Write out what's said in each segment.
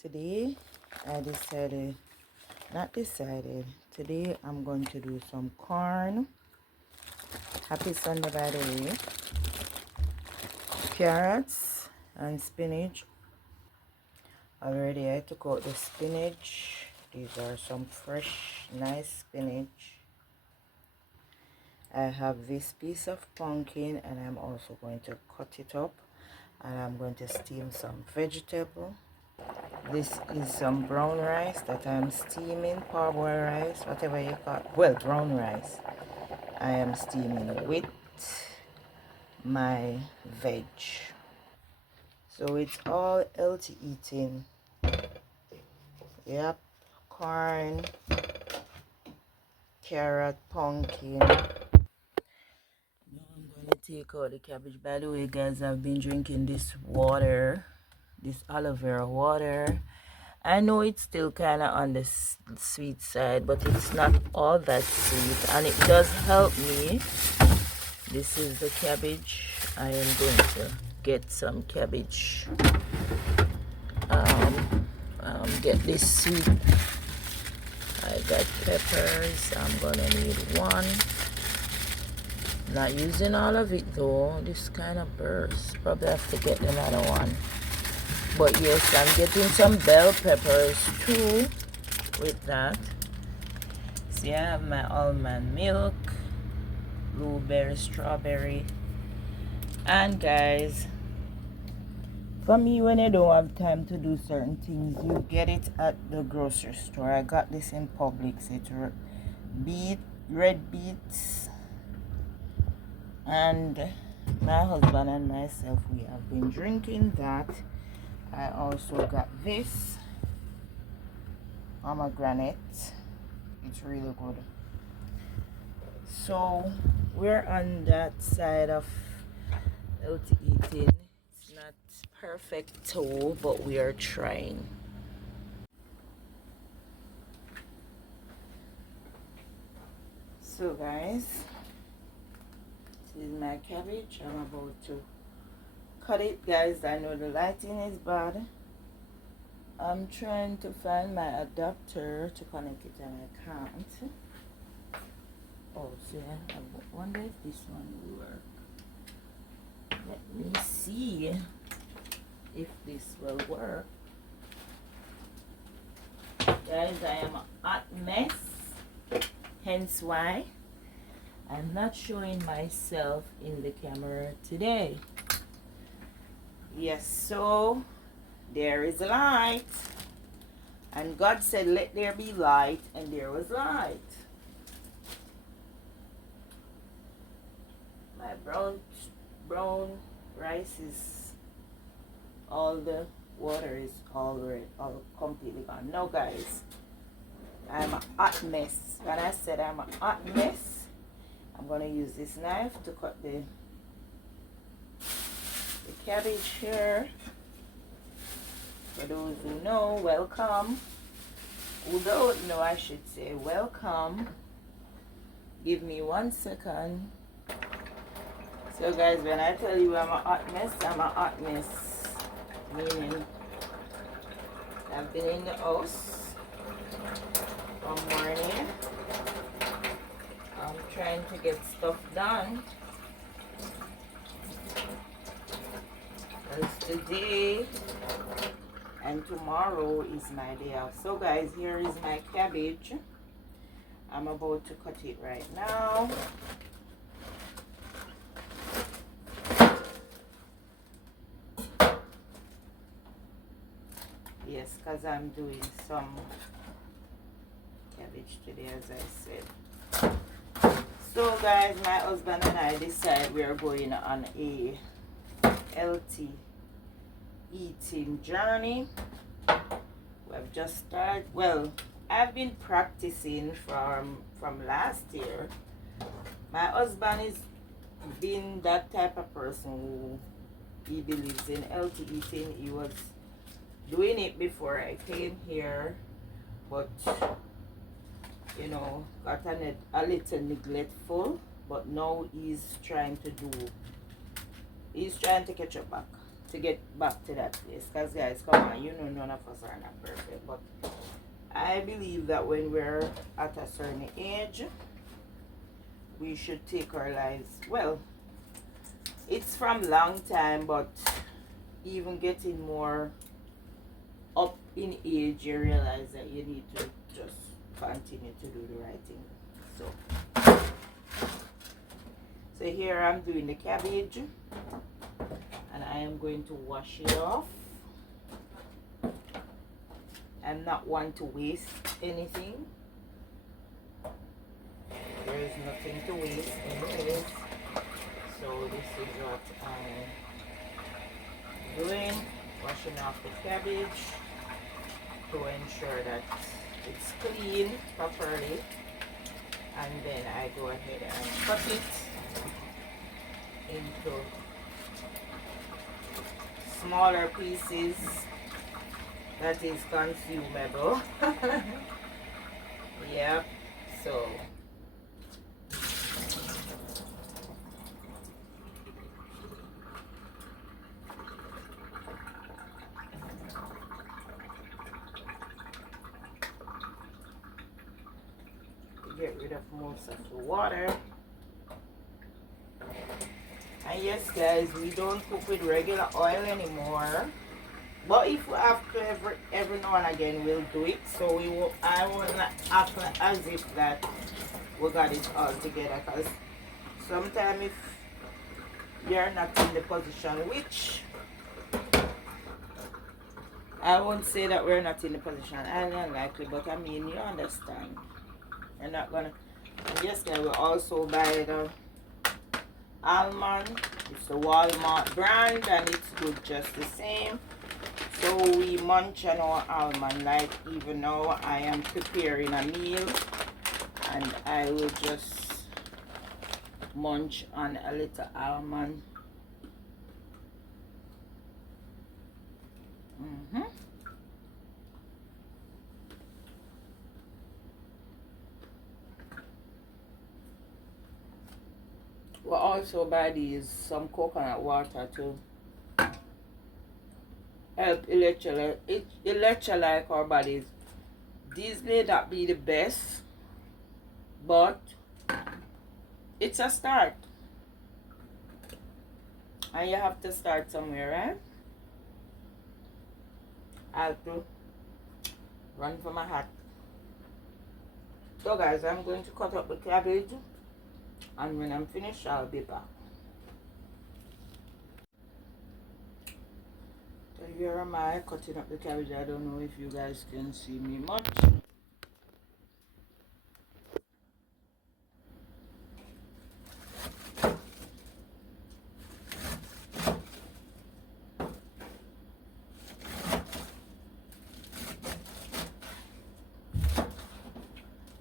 Today I decided, not decided, today I'm going to do some corn. Happy Sunday, by the way. Carrots and spinach. Already I took out the spinach. These are some fresh, nice spinach. I have this piece of pumpkin and I'm also going to cut it up and I'm going to steam some vegetable. This is some brown rice that I'm steaming, parboiled rice, whatever you call it. Well, brown rice. I am steaming with my veg. So it's all healthy eating. Yep, corn, carrot, pumpkin. Now I'm going to take out the cabbage. By the way, guys, I've been drinking this water, this aloe vera water. I know it's still kind of on the sweet side, but it's not all that sweet, and it does help me. This is the cabbage. I am going to get some cabbage. Get this sweet. I got peppers. I'm gonna need one. Not using all of it though. This kind of burst. Probably have to get another one. But yes, I'm getting some bell peppers too with that. See, I have my almond milk, blueberry, strawberry. And guys, for me, when you don't have time to do certain things, you get it at the grocery store. I got this in Publix. It's red beets. And my husband and myself, we have been drinking that. I also got this pomegranate. It's really good. So we're on that side of healthy eating. It's not perfect too, but we are trying. So guys, this is my cabbage. I'm about to cut it, guys. I know the lighting is bad. I'm trying to find my adapter to connect it and I can't. Oh, so I wonder if this one will work. Let me see if this will work. Guys, I am a hot mess, hence why I'm not showing myself in the camera today. Yes, so there is a light, and God said let there be light, and there was light. My brown rice is, all the water is already all completely gone. No guys, I'm a hot mess. When I said I'm a hot mess, I'm gonna use this knife to cut the cabbage here. For those who know, welcome. Who don't know, I should say welcome. Give me 1 second. So guys, when I tell you I'm a hot mess, I'm a hot mess. Meaning I've been in the house from morning. I'm trying to get stuff done. Because today and tomorrow is my day off. So guys, here is my cabbage. I'm about to cut it right now. Yes, because I'm doing some cabbage today, as I said. So guys, my husband and I decide we are going on a healthy eating journey. We've just started. Well, I've been practicing from last year. My husband is being that type of person who he believes in healthy eating. He was doing it before I came here, but you know, got a little neglectful. But now he's trying to catch up back. to get back to that place. Because guys, come on, you know none of us are not perfect, but I believe that when we're at a certain age, we should take our lives, well, it's from long time, but even getting more up in age, you realize that you need to just continue to do the right thing. So here I'm doing the cabbage, and I am going to wash it off. I'm not one to waste anything. There is nothing to waste anyways. So this is what I'm doing, washing off the cabbage to ensure that it's clean properly, and then I go ahead and cut it into smaller pieces that is consumable. Yep, so get rid of most of the water. And yes guys, we don't cook with regular oil anymore, but if we have to every now and again, we'll do it. So I will not act as if that we got it all together, because sometimes if you're not in the position, which I won't say that we're not in the position, I don't like it, but I mean, you understand. We're not gonna. And yes guys, we also buy the almond. It's the Walmart brand and it's good just the same. So we munch on our almond. Like even now I am preparing a meal and I will just munch on a little almond. We'll also buy these some coconut water to help electrolyte our bodies. These may not be the best, but it's a start. And you have to start somewhere, right? I have to run for my hat. So guys, I'm going to cut up the cabbage, and when I'm finished, I'll be back. So here am I cutting up the cabbage. I don't know if you guys can see me much.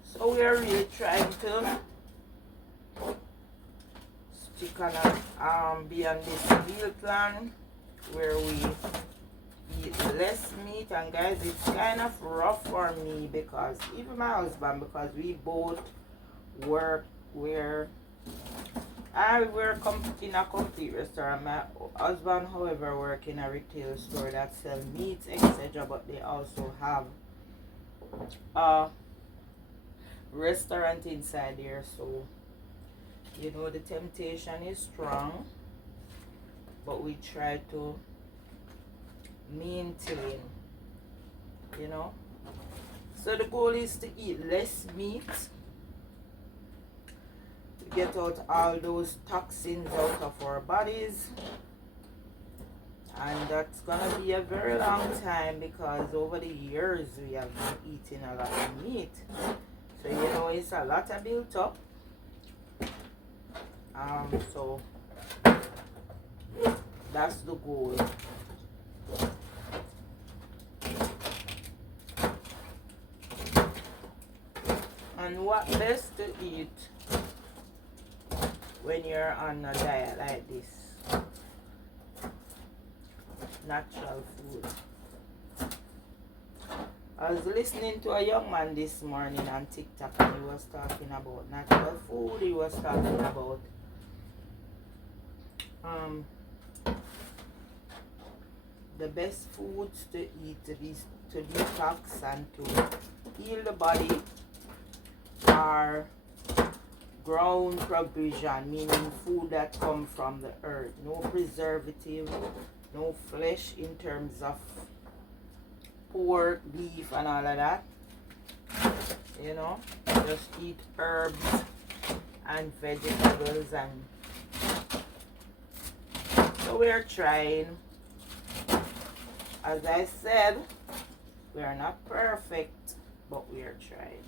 So we are really trying to stick on be on this meal plan where we eat less meat. And guys, it's kind of rough for me because even my husband, because we both work where I work in a complete restaurant. My husband, however, work in a retail store that sells meats, etc. But they also have a restaurant inside there, so you know the temptation is strong, but we try to maintain, you know. So the goal is to eat less meat, to get out all those toxins out of our bodies, and that's gonna be a very long time because over the years we have been eating a lot of meat. So you know, it's a lot of built up. So that's the goal. And what best to eat when you're on a diet like this? Natural food. I was listening to a young man this morning on TikTok and he was talking about natural food. He was talking about the best foods to eat to detox and to heal the body are ground provision, meaning food that come from the earth. No preservative, no flesh in terms of pork, beef, and all of that. You know, just eat herbs and vegetables. And so we are trying. As I said, we are not perfect, but we are trying.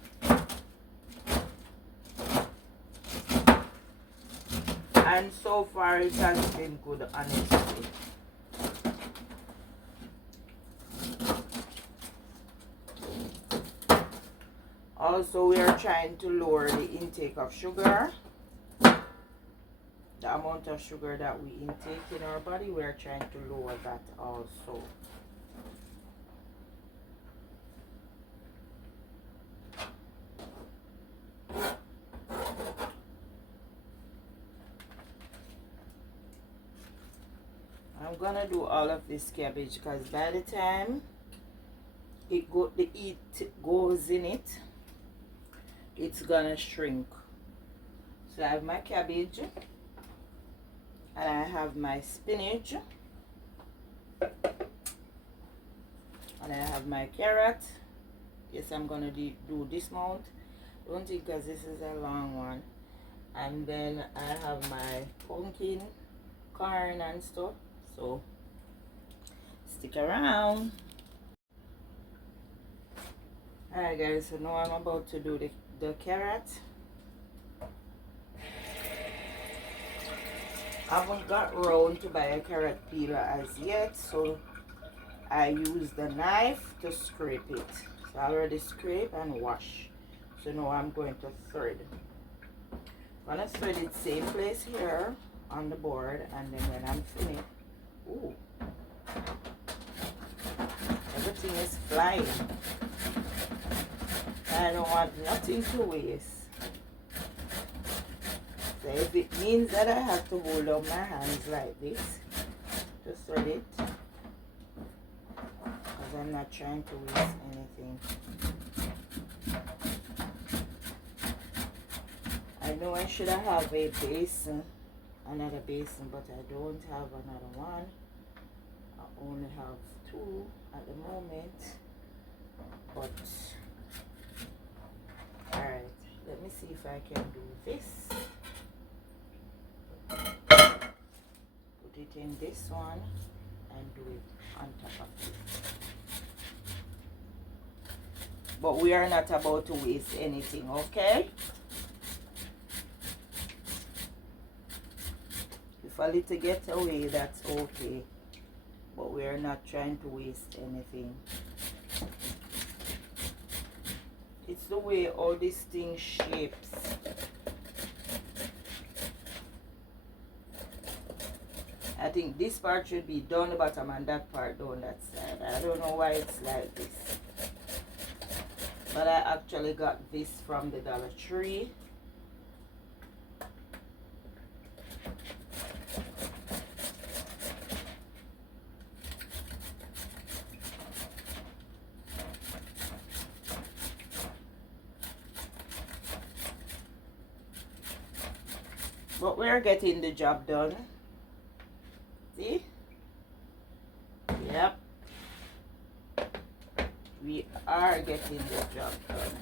And so far it has been good, honestly. Also, we are trying to lower the intake of sugar. The amount of sugar that we intake in our body, we are trying to lower that also. I'm gonna do all of this cabbage because by the time the heat goes in it, it's gonna shrink. So I have my cabbage and I have my spinach and I have my carrot. Yes, I'm gonna do this mount. Don't think because this is a long one. And then I have my pumpkin, corn and stuff. So stick around. Alright guys, so now I'm about to do the carrot. I haven't got round to buy a carrot peeler as yet, so I use the knife to scrape it. So I already scrape and wash. So now I'm going to thread. I'm gonna thread it same place here on the board, and then when I'm finished, ooh, everything is flying. I don't want nothing to waste. So if it means that I have to hold up my hands like this to thread it, because I'm not trying to waste anything. I know I should have a basin, another basin, but I don't have another one. I only have two at the moment. But alright, let me see if I can do this. Put it in this one and do it on top of it. But we are not about to waste anything, okay? If a little get away, that's okay. But we are not trying to waste anything. It's the way all this thing shapes. I think this part should be down the bottom and that part down that side. I don't know why it's like this. But I actually got this from the Dollar Tree. But we're getting the job done. See? Yep. We are getting the job done.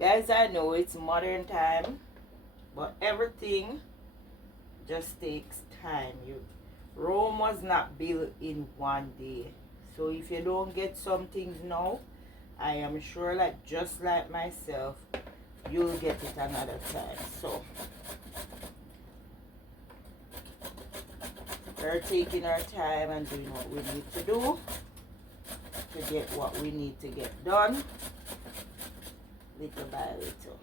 Guys, I know it's modern time, but everything just takes time. Rome was not built in one day. So if you don't get some things now, I am sure that just like myself, you'll get it another time. So we're taking our time and doing what we need to do to get what we need to get done, little by little.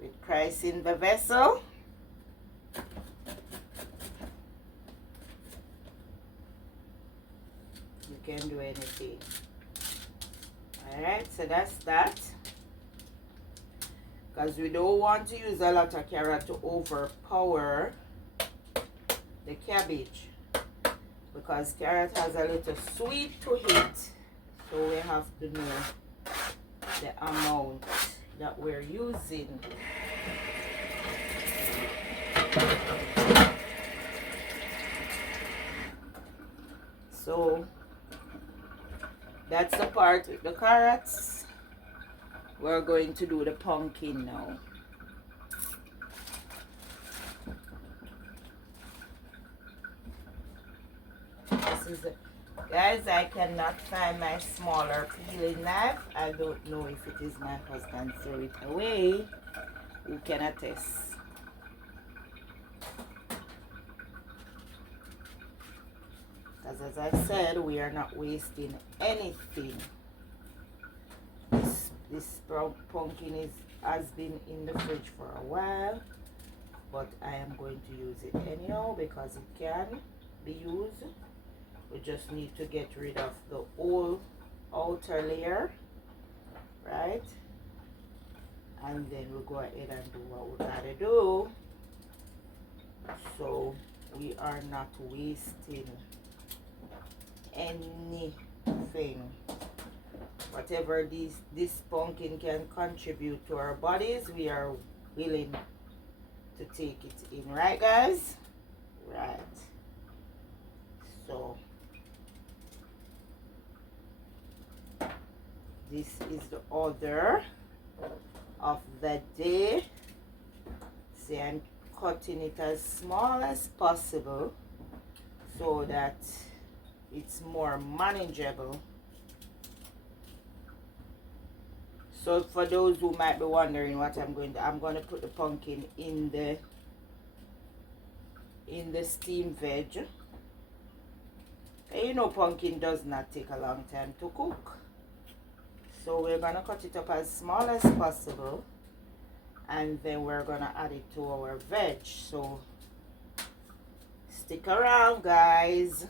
With Christ in the vessel, you can do anything. Alright, so that's that. because we don't want to use a lot of carrot to overpower the cabbage, because carrot has a little sweet to it, so we have to know the amount that we're using. So that's the part with the carrots. We're going to do the pumpkin now. This is the, guys, I cannot find my smaller peeling knife. I don't know if it is my husband threw it away. Who can attest? Because as I said, we are not wasting anything. This pumpkin has been in the fridge for a while, but I am going to use it anyhow because it can be used. We just need to get rid of the whole outer layer, right? And then we'll go ahead and do what we gotta do, so we are not wasting anything. Whatever this pumpkin can contribute to our bodies, we are willing to take it in, right guys? Right. So this is the order of the day. See, I'm cutting it as small as possible so that it's more manageable. So for those who might be wondering what I'm going to put the pumpkin in the steamed veg. And you know, pumpkin does not take a long time to cook. So we're going to cut it up as small as possible, and then we're going to add it to our veg. So stick around, guys.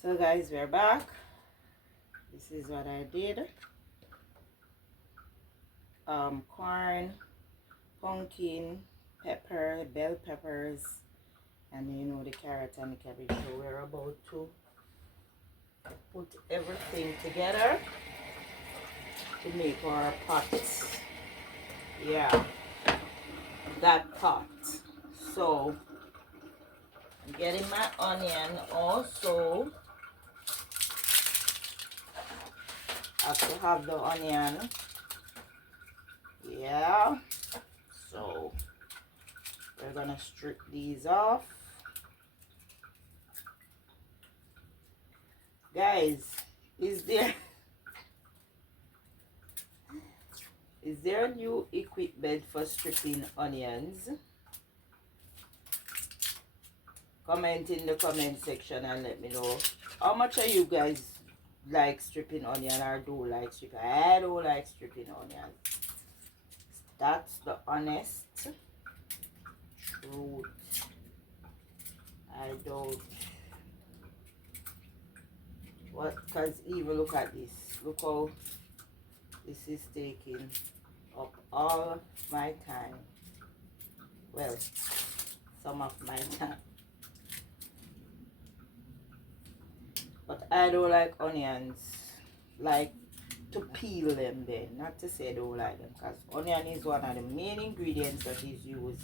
So guys, we're back. This is what I did. Corn, pumpkin, pepper, bell peppers, and you know, the carrot and the cabbage. So we're about to put everything together to make our pots. Yeah, that pot. So I'm getting my onion also. I have to have the onion. Yeah. So we're gonna strip these off. Guys, is there a new equipment for stripping onions? Comment in the comment section and let me know. How much are you guys like stripping onion, or do like stripping? I don't like stripping onions. That's the honest truth. I don't. What? Because even look at this. Look how this is taking up all my time. Well, some of my time. But I don't like onions, like to peel them then. Not to say I don't like them, because onion is one of the main ingredients that is used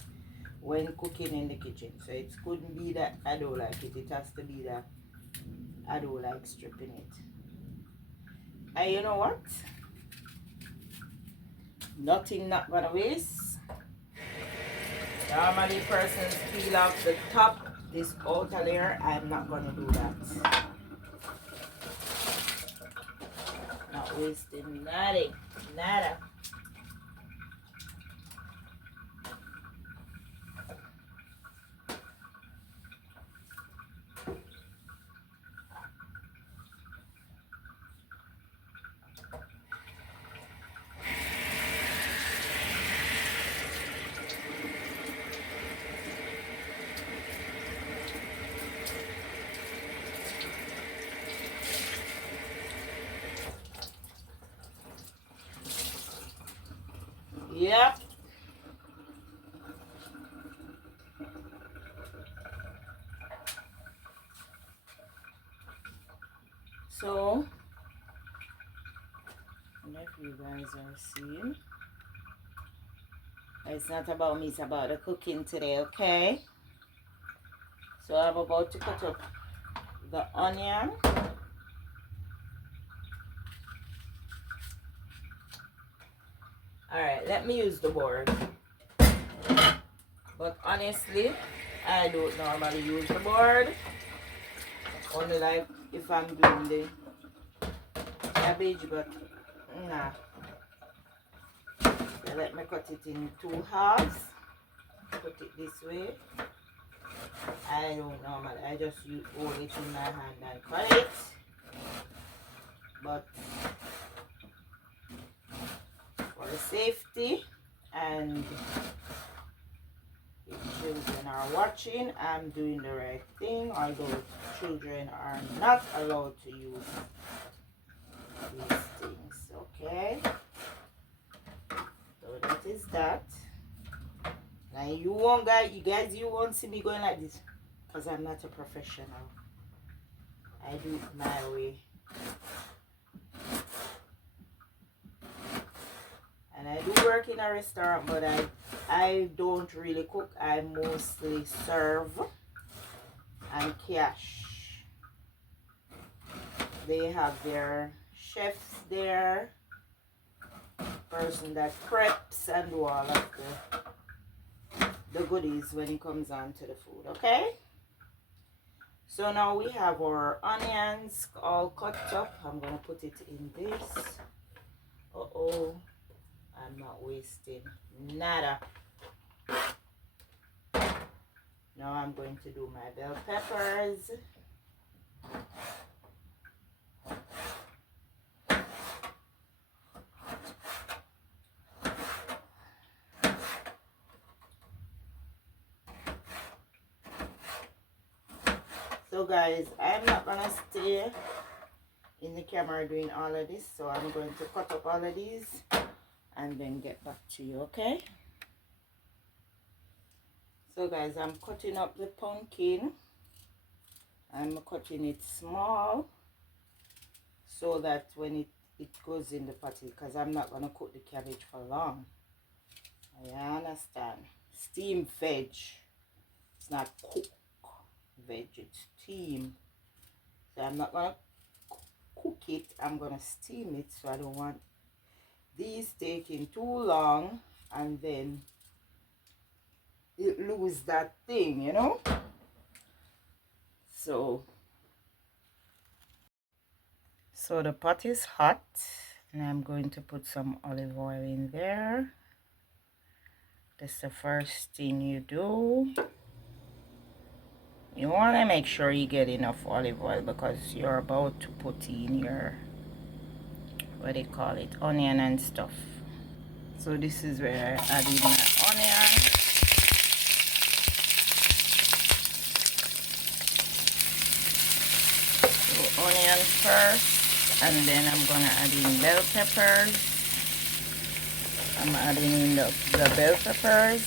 when cooking in the kitchen. So it couldn't be that I don't like it. It has to be that I don't like stripping it. And you know what? Nothing not gonna waste. Normally persons peel off the top, this outer layer. I'm not gonna do that. Not wasting nada. Yep. So, and if you guys are seeing, it's not about me, it's about the cooking today, okay? So I'm about to cut up the onion. Alright, let me use the board. But honestly, I don't normally use the board. Only like if I'm doing the cabbage, but nah. So let me cut it in 2 halves. Put it this way. I don't normally, I just hold it in my hand and cut it. But for safety and if children are watching, I'm doing the right thing, although children are not allowed to use these things, okay? So that is that. Now you won't see me going like this because I'm not a professional. I do it my way. And I do work in a restaurant, but I don't really cook. I mostly serve and cash. They have their chefs there, person that preps and do all of the goodies when it comes on to the food, okay? So now we have our onions all cut up. I'm gonna put it in this. I'm not wasting nada. Now I'm going to do my bell peppers. So guys, I'm not gonna stay in the camera doing all of this, so I'm going to cut up all of these and then get back to you, okay? So guys, I'm cutting up the pumpkin. I'm cutting it small so that when it goes in the patty, because I'm not going to cook the cabbage for long. You understand? Steamed veg. It's not cook veg, it's steam. So I'm not going to cook it, I'm going to steam it, so I don't want these taking too long and then it lose that thing, you know. So the pot is hot and I'm going to put some olive oil in there. That's the first thing you do. You want to make sure you get enough olive oil because you're about to put in your, what do you call it, onion and stuff. So this is where I add in my onion. So onion first, and then I'm gonna add in bell peppers. I'm adding in the bell peppers.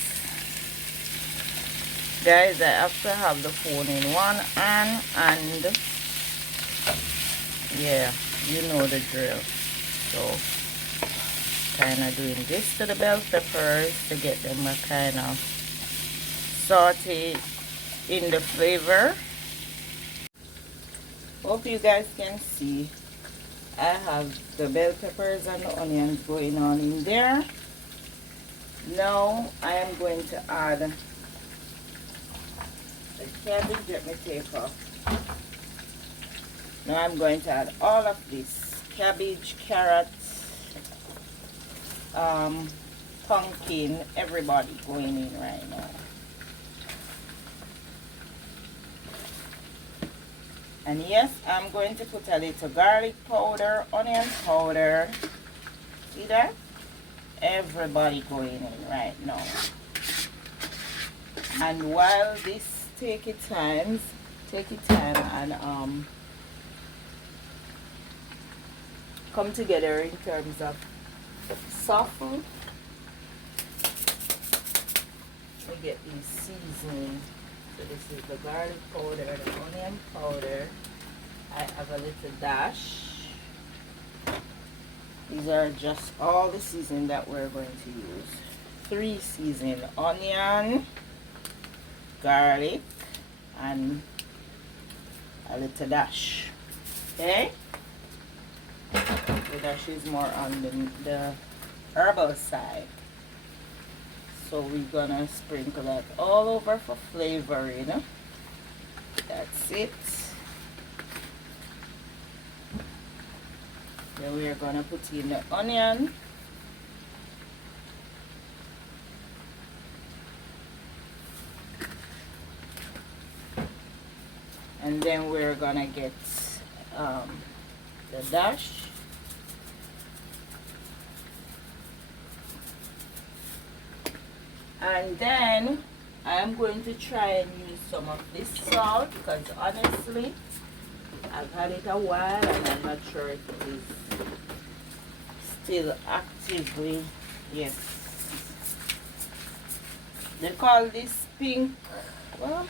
Guys, I have to have the phone in one hand, and yeah, you know the drill. So kind of doing this to the bell peppers to get them a kind of saute in the flavor. Hope you guys can see I have the bell peppers and the onions going on in there. Now I am going to add the cabbage. Let me take off. Now I'm going to add all of this cabbage, carrots, pumpkin, everybody going in right now. And yes, I'm going to put a little garlic powder, onion powder. See that? Everybody going in right now. And while this take your time and come together in terms of soften. get these seasoning. So this is the garlic powder, the onion powder. I have a little dash. These are just all the seasoning that we're going to use. 3 seasoning: onion, garlic, and a little dash. Okay? The dash is more on the herbal side. So we're gonna sprinkle that all over for flavoring. That's it. Then we are gonna put in the onion. And then we're gonna get the dash. And then I am going to try and use some of this salt, because honestly I've had it a while and I'm not sure if it is still actively. Yes, they call this pink, well,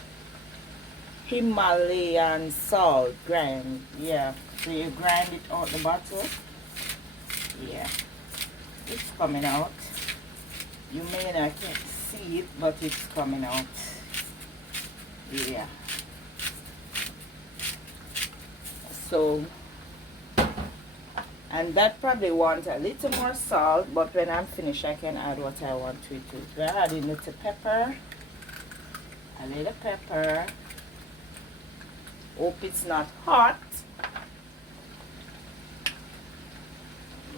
Himalayan salt grind. Yeah, so you grind it out the bottle. Yeah, it's coming out. You may not see it, but it's coming out. Yeah. So, and that probably wants a little more salt, but when I'm finished I can add what I want to it. We're adding a little pepper. A little pepper. Hope it's not hot.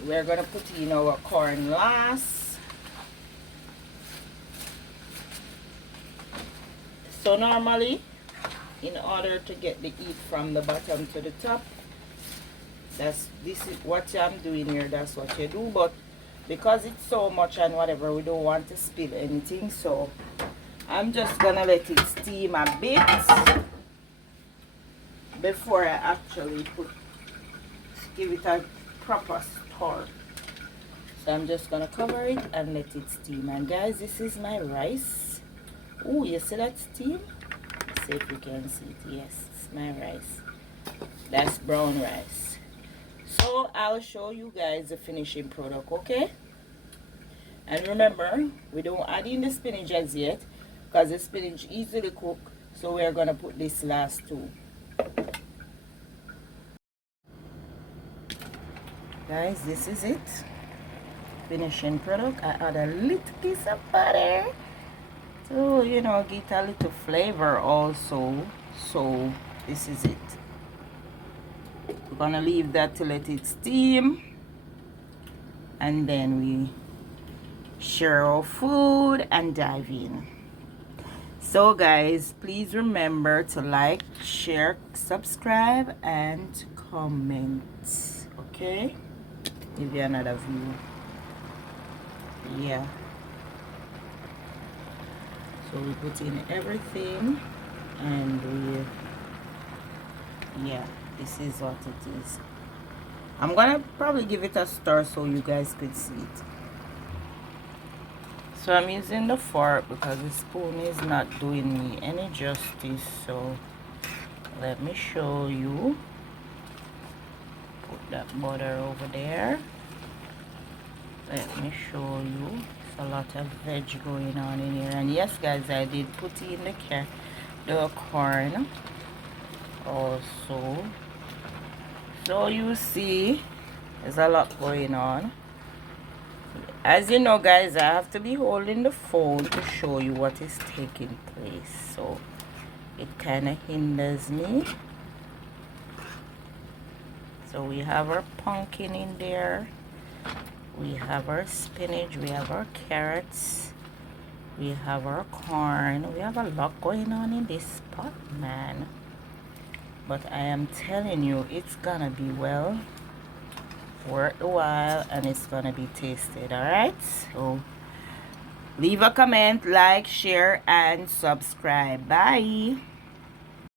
We're gonna put in our corn last. So normally, in order to get the heat from the bottom to the top, this is what I'm doing here. That's what you do. But because it's so much and whatever, we don't want to spill anything. So I'm just gonna let it steam a bit before I actually give it a proper stir. So I'm just gonna cover it and let it steam. And guys, this is my rice. Oh, you see that steam? Let's see if you can see it. Yes, it's my rice. That's brown rice. So I'll show you guys the finishing product, okay? And remember, we don't add in the spinach as yet, because the spinach easily cook. So we're gonna put this last too. Guys, this is it. Finishing product. I add a little piece of butter to, you know, get a little flavor also. So this is it. We're gonna leave that to let it steam, and then we share our food and dive in. So guys, please remember to like, share, subscribe, and comment. Okay, give you another view. Yeah, so we put in everything, and yeah, this is what it is. I'm gonna probably give it a stir so you guys could see it. So I'm using the fork because the spoon is not doing me any justice. So let me show you. Put that butter over there. Let me show you. It's a lot of veg going on in here. And yes guys, I did put in the corn also. So you see, there's a lot going on. As you know guys, I have to be holding the phone to show you what is taking place, so it kind of hinders me. So we have our pumpkin in there, we have our spinach, we have our carrots, we have our corn. We have a lot going on in this pot, man. But I am telling you, it's gonna be well worth the while, and it's gonna be tasted. All right, so leave a comment, like, share, and subscribe. Bye.